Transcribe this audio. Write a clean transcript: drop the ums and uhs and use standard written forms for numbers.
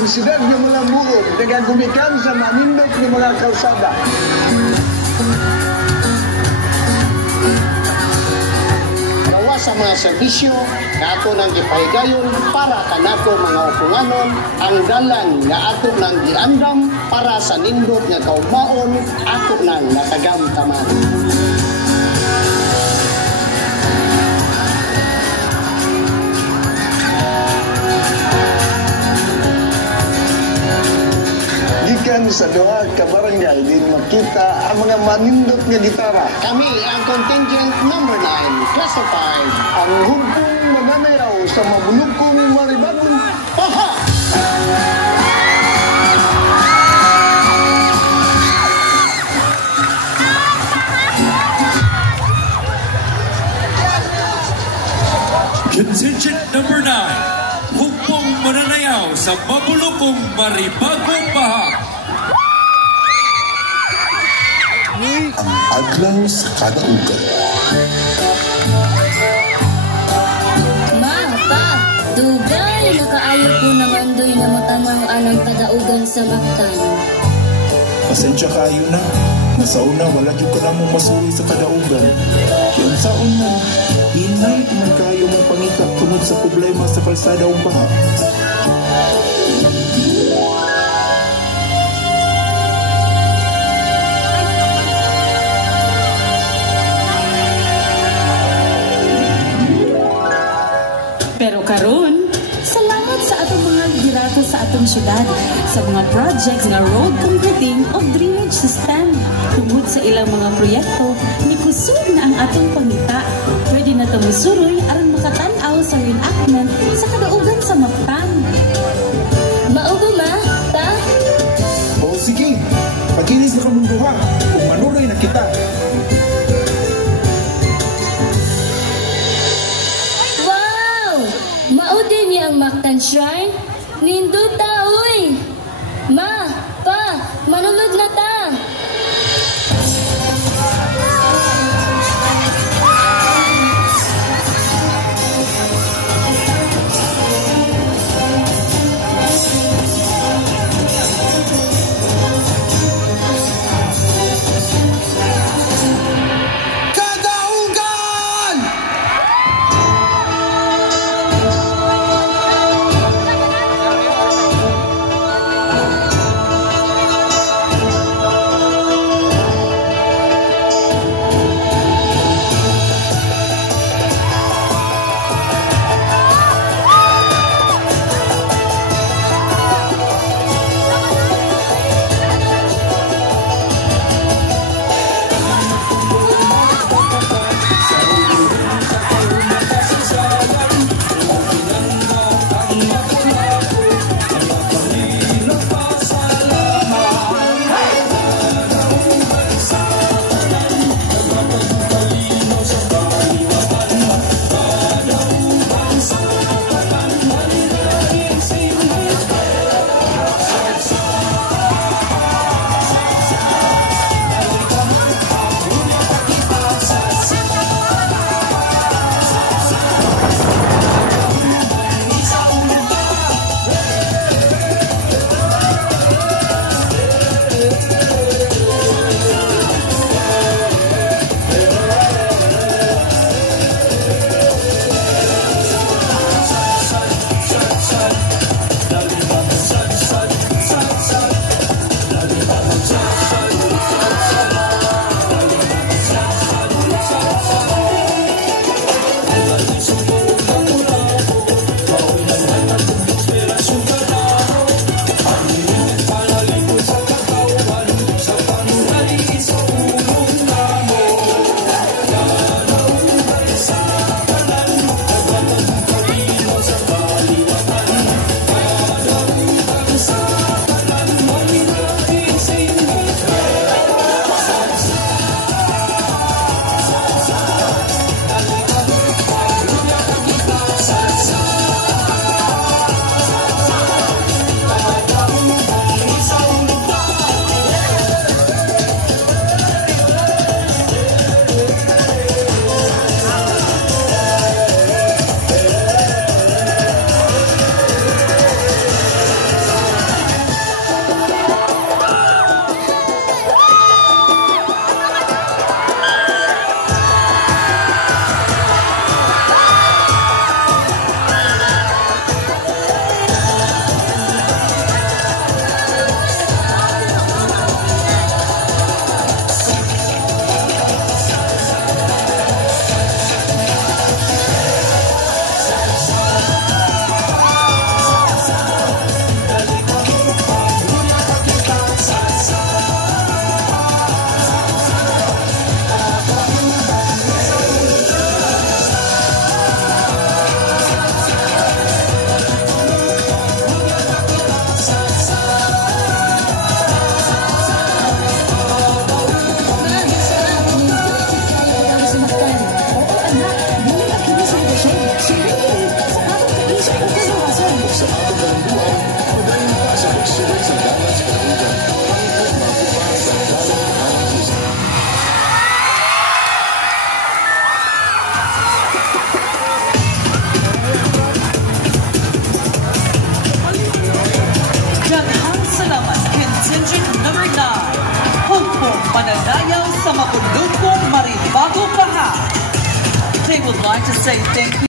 ang siyudad ng mga buog, nagagumikan sa manindot ng mga kalsada. Gawa sa mga serbisyo na ato nang gipahigayon para kanato mga upunganon, ang dalan nga ato nang giandam para sa nindot nga kaugmaon, ato nang nakagamtaman. Gikan sa doha ka barangay din makita ang mga manindot nga gitara. Kami ang contingent number 9, classified. Ang hugpong mananayaw sa mabulukong maribagong paha. Contingent number 9, hugpong mananayaw sa mabulukong maribagong paha. Ang adlaw sa kadaugan. Ma, pa, dugay, nakaayo po ng andoy na matanang anang kadaugan sa Mactan. Pasensya kayo na. Nasauna, wala yung ka namang masuwi sa kadaugan. Kaya saon na, hinay man kayo mong pangita tungod sa problema sa kalsada o baha. Pero karon, salamat sa atong mga girato sa atong syudad sa mga projects nga road concreting o drainage system. Tungod sa ilang mga proyekto, nikusog na ang atong pangita. Pwede na tamusuroy aron makatanaw sa reenactment sa kadaugan sa Mactan. Maubo, ma, pa? O sige, pag-inis na kamong duha kung manuray na kita. Maudin niya ang Mactan Shrine? Nindot ta, uy! Ma, pa, manunod na ta! sa atong kalanduan, magayon pa sa pagsuway sa dalan sa kadaugan. Panginoon mabuhay sa dalan ng Kristo. Daghang salamat, contingent number 9. Hugpong mananayaw sa Mapulupong Maribago Paha. They would like to say thank you